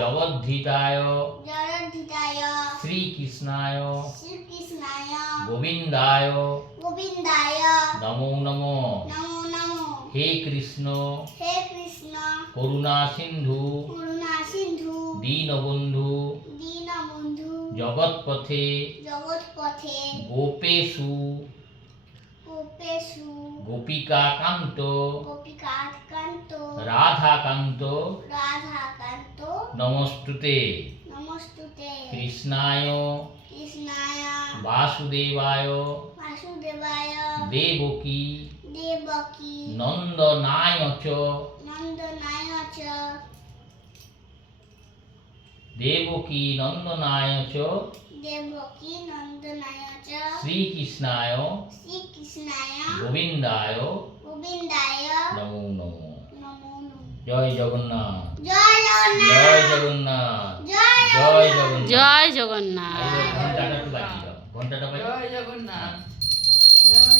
জগদ্ধিতায় শ্রীকৃষ্ণায় গোবিন্দায় নমো নমো। হে কৃষ্ণ করুণা সিন্ধু দীনবন্ধু জগৎপথে গোপেষু গোপিকাকান্ত রাধাকান্ত নমস্তুতে। কৃষ্ণায় বাসুদেবায় দেবকী নন্দনায় চ দেবকী নন্দনায় চ শ্রীকৃষ্ণায় গোবিন্দায় নমো নমো। জয় জগন্নাথ জয় জগন্নাথ জয় জগন্নাথ জয় জগন্নাথ। ঘন্টাটা একটু বাজিয়ে দাও, ঘন্টাটা বাজিয়ে জয় জগন্নাথ। জয়